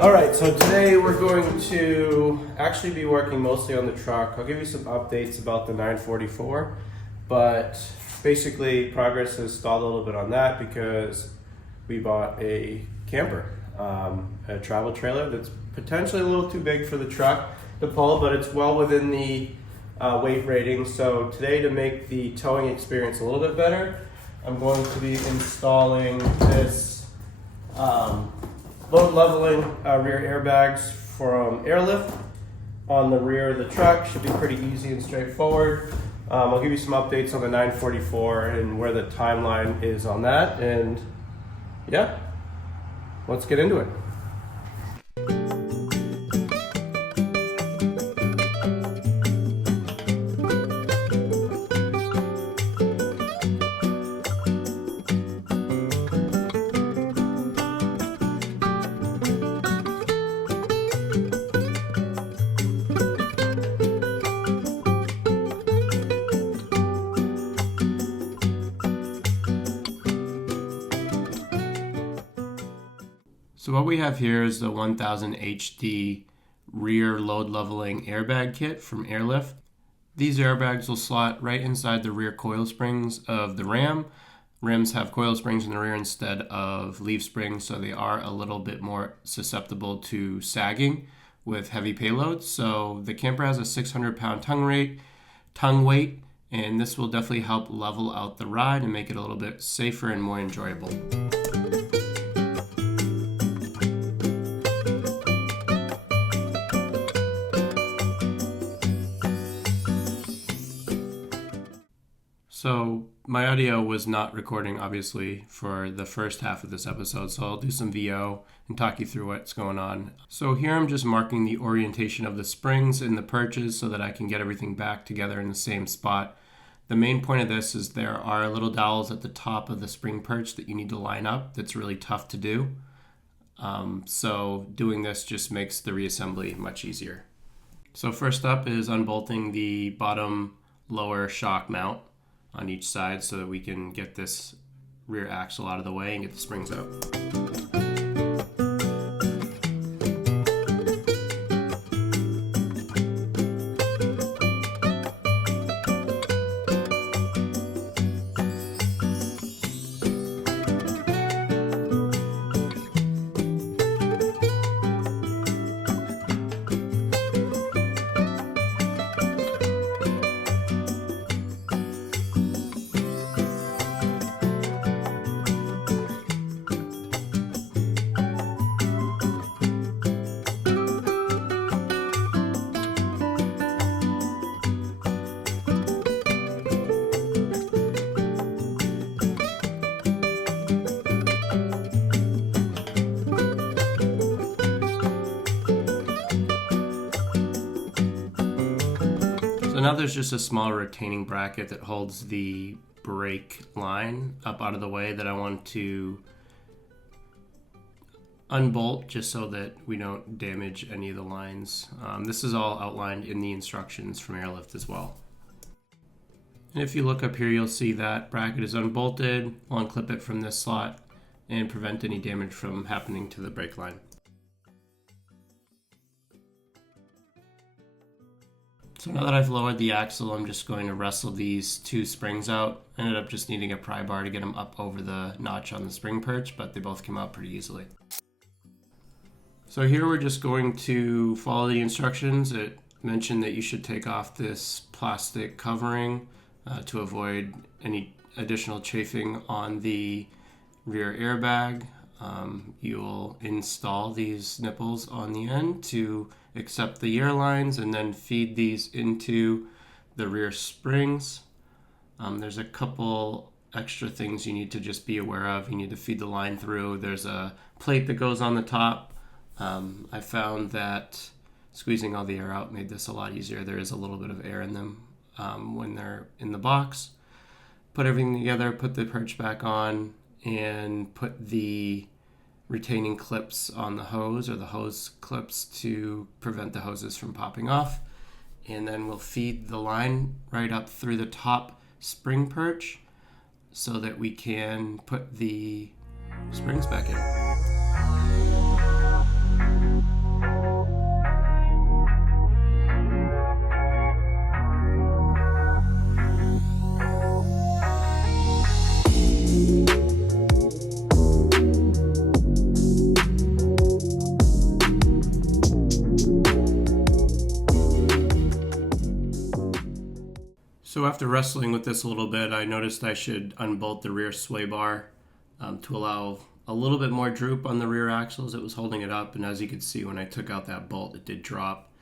All right, so today we're going to actually be working mostly on the truck. I'll give you some updates about the 944, but basically progress has stalled a little bit on that because we bought a camper, a travel trailer that's potentially a little too big for the truck to pull, but it's well within the weight rating. So today, to make the towing experience a little bit better, I'm going to be installing this load leveling rear airbags from Airlift on the rear of the truck. Should be pretty easy and straightforward. I'll give you some updates on the 944 and where the timeline is on that. And yeah, let's get into it. So what we have here is the 1000 HD rear load leveling airbag kit from Airlift. These airbags will slot right inside the rear coil springs of the Ram. Rams have coil springs in the rear instead of leaf springs, so they are a little bit more susceptible to sagging with heavy payloads. So the camper has a 600-pound tongue weight, and this will definitely help level out the ride and make it a little bit safer and more enjoyable. So my audio was not recording, obviously, for the first half of this episode, so I'll do some VO and talk you through what's going on. So here I'm just marking the orientation of the springs in the perches so that I can get everything back together in the same spot. The main point of this is there are little dowels at the top of the spring perch that you need to line up. That's really tough to do. So doing this just makes the reassembly much easier. So first up is unbolting the bottom lower shock mount on each side so that we can get this rear axle out of the way and get the springs out. So now there's just a small retaining bracket that holds the brake line up out of the way that I want to unbolt just so that we don't damage any of the lines. This is all outlined in the instructions from Airlift as well. And if you look up here, you'll see that bracket is unbolted. I'll unclip it from this slot and prevent any damage from happening to the brake line. So now that I've lowered the axle, I'm just going to wrestle these two springs out. I ended up just needing a pry bar to get them up over the notch on the spring perch, but they both came out pretty easily. So here we're just going to follow the instructions. It mentioned that you should take off this plastic covering to avoid any additional chafing on the rear airbag. You'll install these nipples on the end to accept the air lines and then feed these into the rear springs. There's a couple extra things you need to just be aware of. You need to feed the line through. There's a plate that goes on the top. I found that squeezing all the air out made this a lot easier. There is a little bit of air in them when they're in the box. Put everything together, put the perch back on, and put the retaining clips on the hose, or the hose clips, to prevent the hoses from popping off. And then we'll feed the line right up through the top spring perch so that we can put the springs back in. So after wrestling with this a little bit, I noticed I should unbolt the rear sway bar to allow a little bit more droop on the rear axles. It was holding it up, and as you could see when I took out that bolt, it did drop,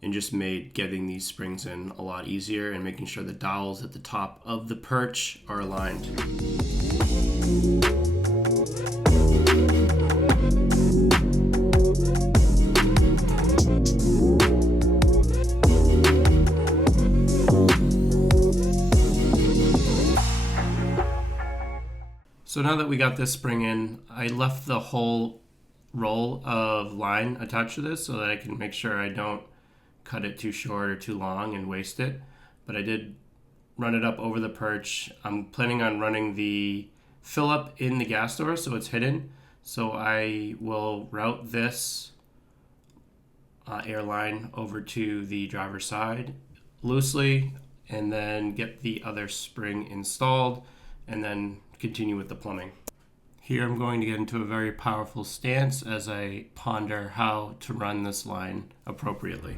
and just made getting these springs in a lot easier and making sure the dowels at the top of the perch are aligned. So now that we got this spring in, I left the whole roll of line attached to this so that I can make sure I don't cut it too short or too long and waste it. But I did run it up over the perch. I'm planning on running the fill up in the gas door so it's hidden. So I will route this air line over to the driver's side loosely and then get the other spring installed and then continue with the plumbing. Here I'm going to get into a very powerful stance as I ponder how to run this line appropriately.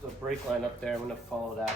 There's a brake line up there, I'm going to follow that.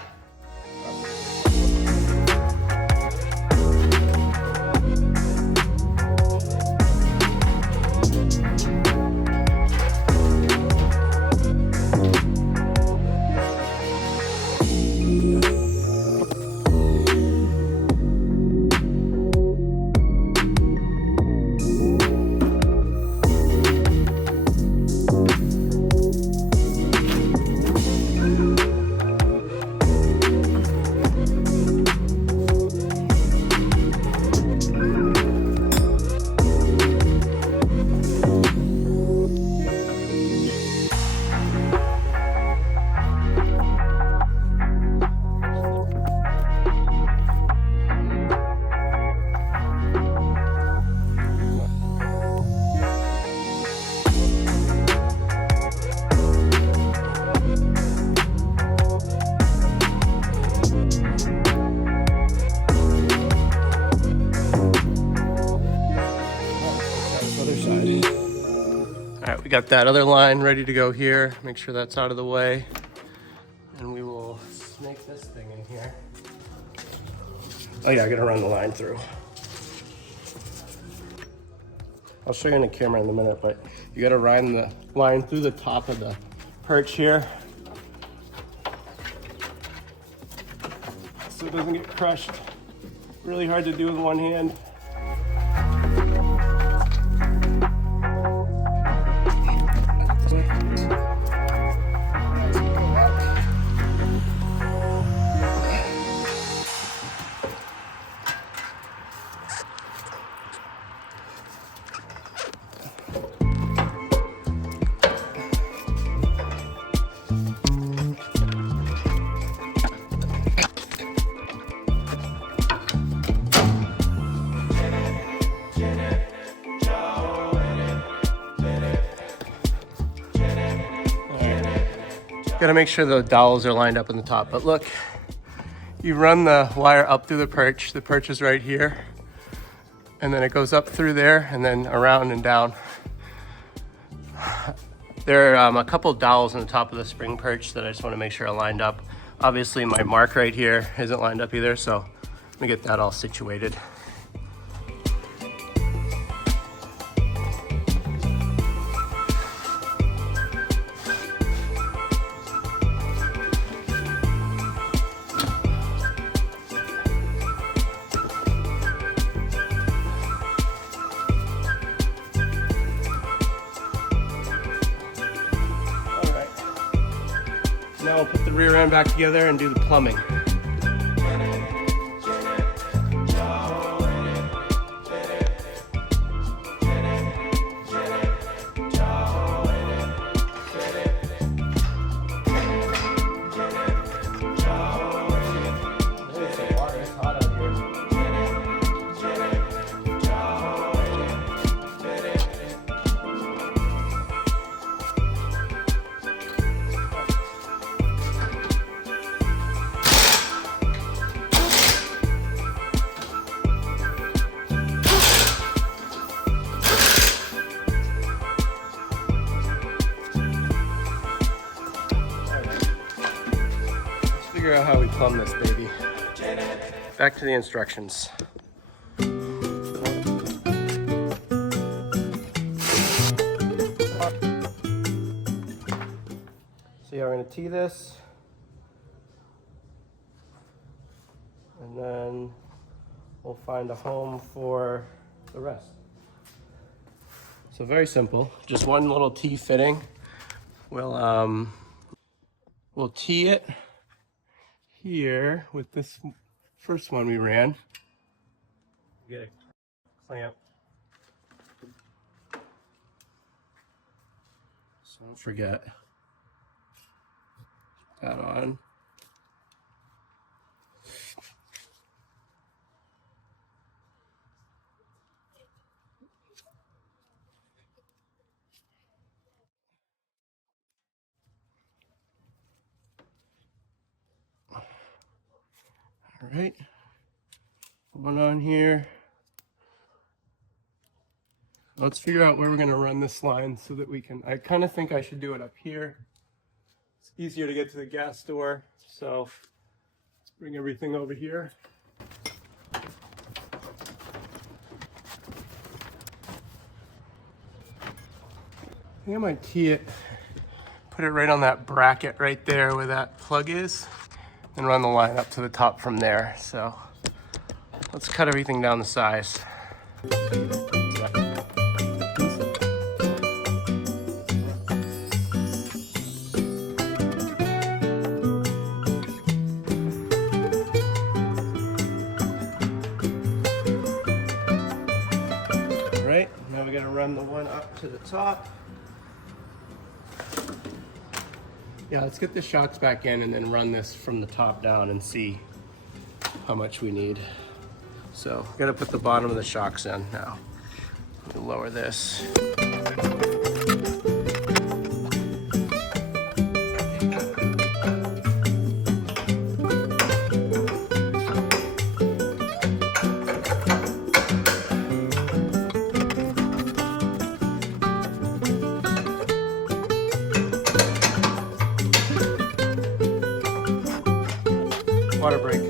Alright, we got that other line ready to go here. Make sure that's out of the way. And we will snake this thing in here. Oh yeah, I gotta run the line through. I'll show you on the camera in a minute, but you gotta run the line through the top of the perch here so it doesn't get crushed. Really hard to do with one hand. Got to make sure the dowels are lined up on the top. But look, you run the wire up through the perch. The perch is right here. And then it goes up through there and then around and down. There are a couple of dowels on the top of the spring perch that I just want to make sure are lined up. Obviously my mark right here isn't lined up either, so let me get that all situated. Now we'll put the rear end back together and do the plumbing. figure out how we plumb this baby. Back to the instructions. So yeah, we're going to tee this, and then we'll find a home for the rest. So very simple, just one little tee fitting. We'll tee it here with this first one we ran. Get a clamp. So don't forget that on. All right, one on here. Let's figure out where we're going to run this line so that we can, I kind of think I should do it up here. It's easier to get to the gas door, so let's bring everything over here. I think I might tee it, put it right on that bracket right there where that plug is, and run the line up to the top from there. So let's cut everything down to size. Now we got to run the one up to the top. Yeah, let's get the shocks back in and then run this from the top down and see how much we need. So got to put the bottom of the shocks in now. We'll lower this. Water break.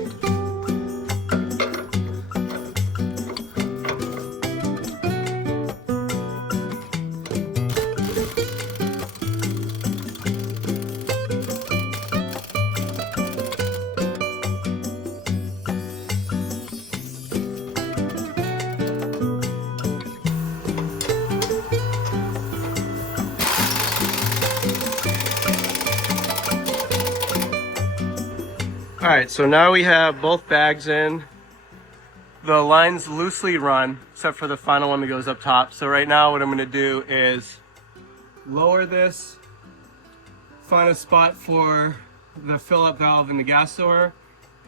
All right, so now we have both bags in. The lines loosely run, except for the final one that goes up top. So right now what I'm gonna do is lower this, find a spot for the fill-up valve in the gas door,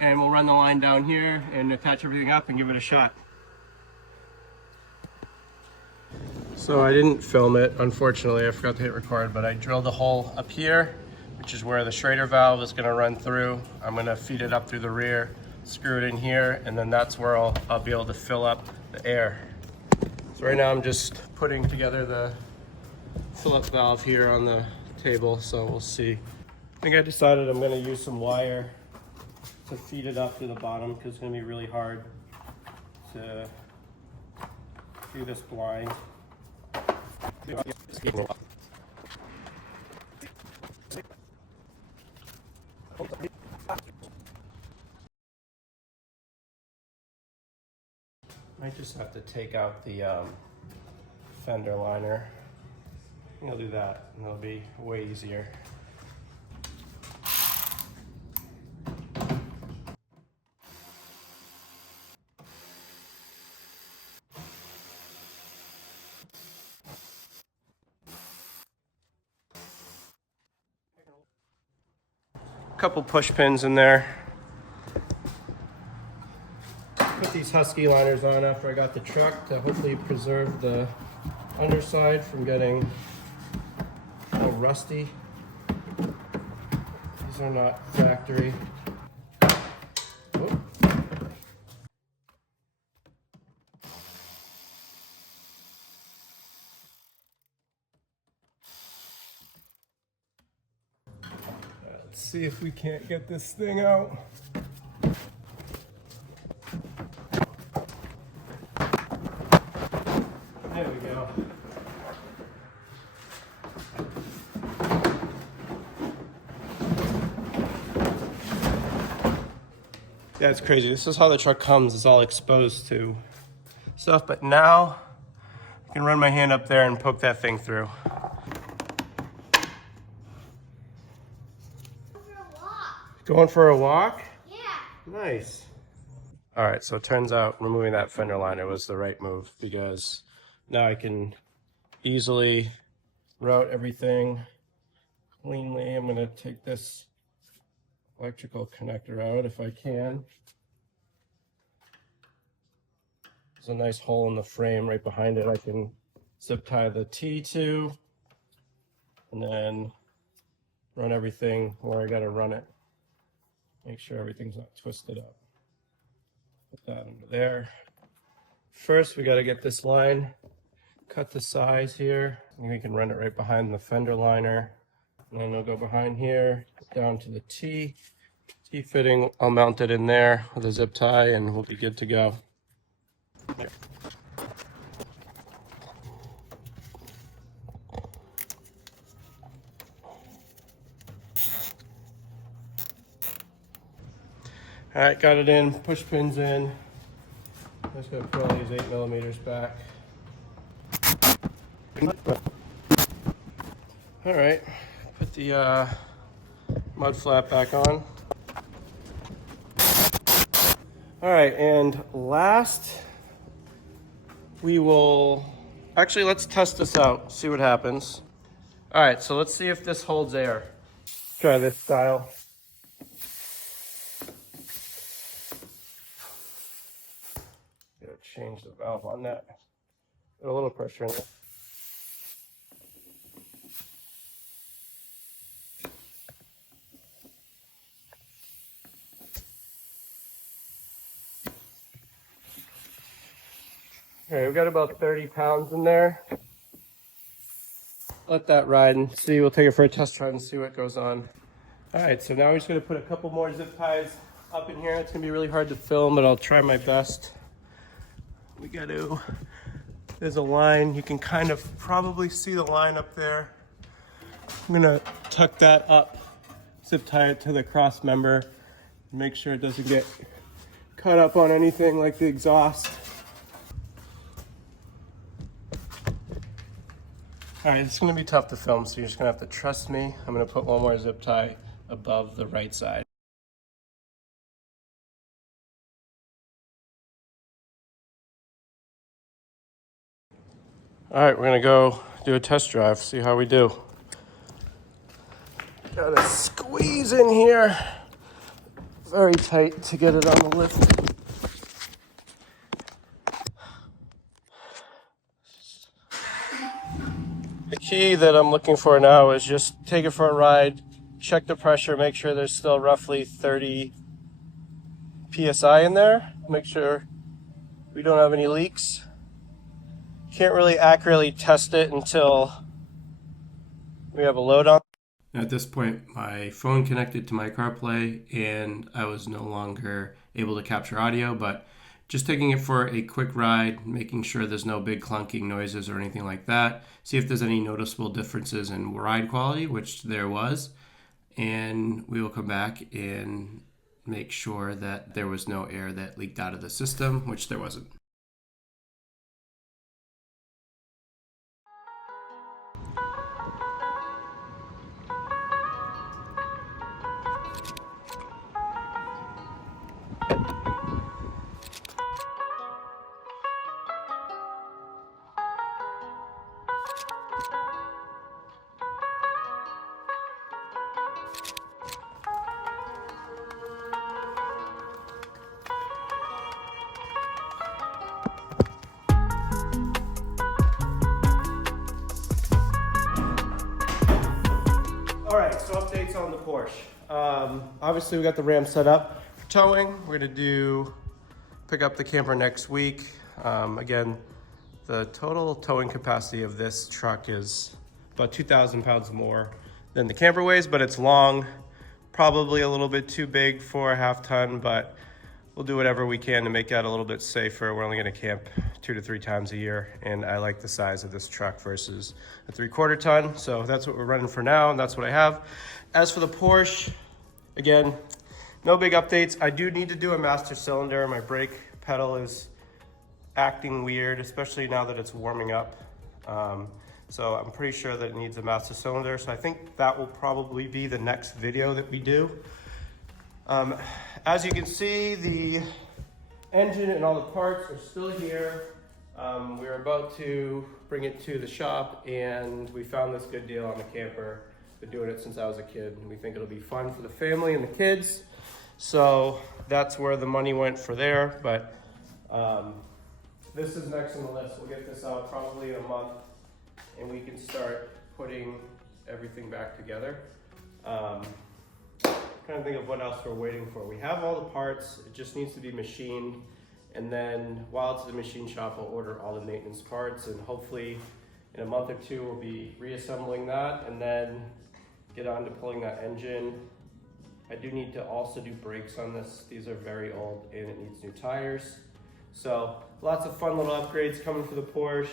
and we'll run the line down here and attach everything up and give it a shot. So I didn't film it, unfortunately, I forgot to hit record, but I drilled a hole up here, which is where the Schrader valve is gonna run through. I'm gonna feed it up through the rear, screw it in here, and then that's where I'll be able to fill up the air. So right now I'm just putting together the fill-up valve here on the table, so we'll see. I think I decided I'm gonna use some wire to feed it up to the bottom because it's gonna be really hard to do this blind. Might just have to take out the fender liner. I think I'll do that, and it'll be way easier. Couple push pins in there. Put these Husky liners on after I got the truck to hopefully preserve the underside from getting a little rusty. These are not factory. Oh. Let's see if we can't get this thing out. There we go. Yeah, it's crazy. This is how the truck comes. It's all exposed to stuff, but now I can run my hand up there and poke that thing through. Going for a walk? Yeah. Nice. All right, so it turns out removing that fender liner was the right move because now I can easily route everything cleanly. I'm gonna take this electrical connector out if I can. There's a nice hole in the frame right behind it. I can zip tie the T to and then run everything where I gotta run it. Make sure everything's not twisted up. Put that under there. First, we gotta get this line, cut the size here, and we can run it right behind the fender liner. And then we'll go behind here, down to the T. T fitting, I'll mount it in there with a zip tie and we'll be good to go. All right, got it in, push pins in. Just gonna put all these 8mm back. All right, put the mud flap back on. All right, and last we will, actually let's test this out, see what happens. All right, so let's see if this holds air. Try this style. Gotta change the valve on that. Put a little pressure in there. All right, we've got about 30 pounds in there. Let that ride and see. We'll take it for a test ride and see what goes on. All right, so now we're just gonna put a couple more zip ties up in here. It's gonna be really hard to film, but I'll try my best. There's a line. You can kind of probably see the line up there. I'm gonna tuck that up, zip tie it to the cross member, make sure it doesn't get caught up on anything like the exhaust. All right, it's gonna be tough to film, so you're just gonna have to trust me. I'm gonna put one more zip tie above the right side. All right, we're gonna go do a test drive, see how we do. Gotta squeeze in here very tight to get it on the lift. The key that I'm looking for now is just take it for a ride, check the pressure, make sure there's still roughly 30 PSI in there, make sure we don't have any leaks. Can't really accurately test it until we have a load on. At this point, my phone connected to my CarPlay and I was no longer able to capture audio, but just taking it for a quick ride, making sure there's no big clunking noises or anything like that. See if there's any noticeable differences in ride quality, which there was. And we will come back and make sure that there was no air that leaked out of the system, which there wasn't. All right, so updates on the Porsche. Obviously we got the Ram set up for towing. We're gonna pick up the camper next week. Again, the total towing capacity of this truck is about 2,000 pounds more than the camper weighs, but it's long, probably a little bit too big for a half-ton, but we'll do whatever we can to make that a little bit safer. We're only gonna camp 2 to 3 times a year, and I like the size of this truck versus a 3/4 ton. So that's what we're running for now, and that's what I have. As for the Porsche, again, no big updates. I do need to do a master cylinder. My brake pedal is acting weird, especially now that it's warming up. So I'm pretty sure that it needs a master cylinder. So I think that will probably be the next video that we do. As you can see, the engine and all the parts are still here. We're about to bring it to the shop, and we found this good deal on the camper. Been doing it since I was a kid, and we think it'll be fun for the family and the kids. So that's where the money went for there. But this is next on the list. We'll get this out probably in a month, and we can start putting everything back together. Trying to think of what else we're waiting for. We have all the parts, it just needs to be machined. And then while it's at the machine shop, I'll order all the maintenance parts, and hopefully in a month or two, we'll be reassembling that and then get on to pulling that engine. I do need to also do brakes on this. These are very old and it needs new tires. So lots of fun little upgrades coming for the Porsche.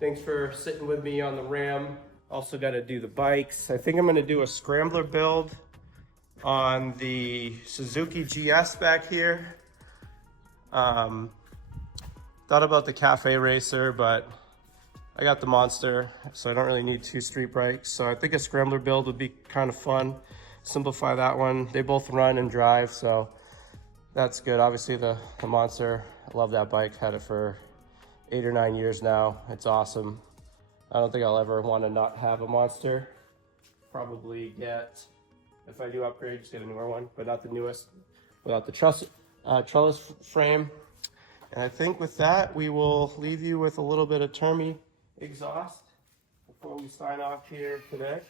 Thanks for sitting with me on the Ram. Also got to do the bikes. I think I'm going to do a scrambler build on the Suzuki GS back here. Thought about the Cafe Racer, but I got the Monster, so I don't really need 2 street bikes. So I think a scrambler build would be kind of fun. Simplify that one. They both run and drive, so that's good. Obviously the Monster, I love that bike. Had it for 8 or 9 years now. It's awesome. I don't think I'll ever want to not have a Monster. Probably get, if I do upgrade, just get a newer one, but not the newest, without the trellis frame. And I think with that, we will leave you with a little bit of Termi exhaust before we sign off here today.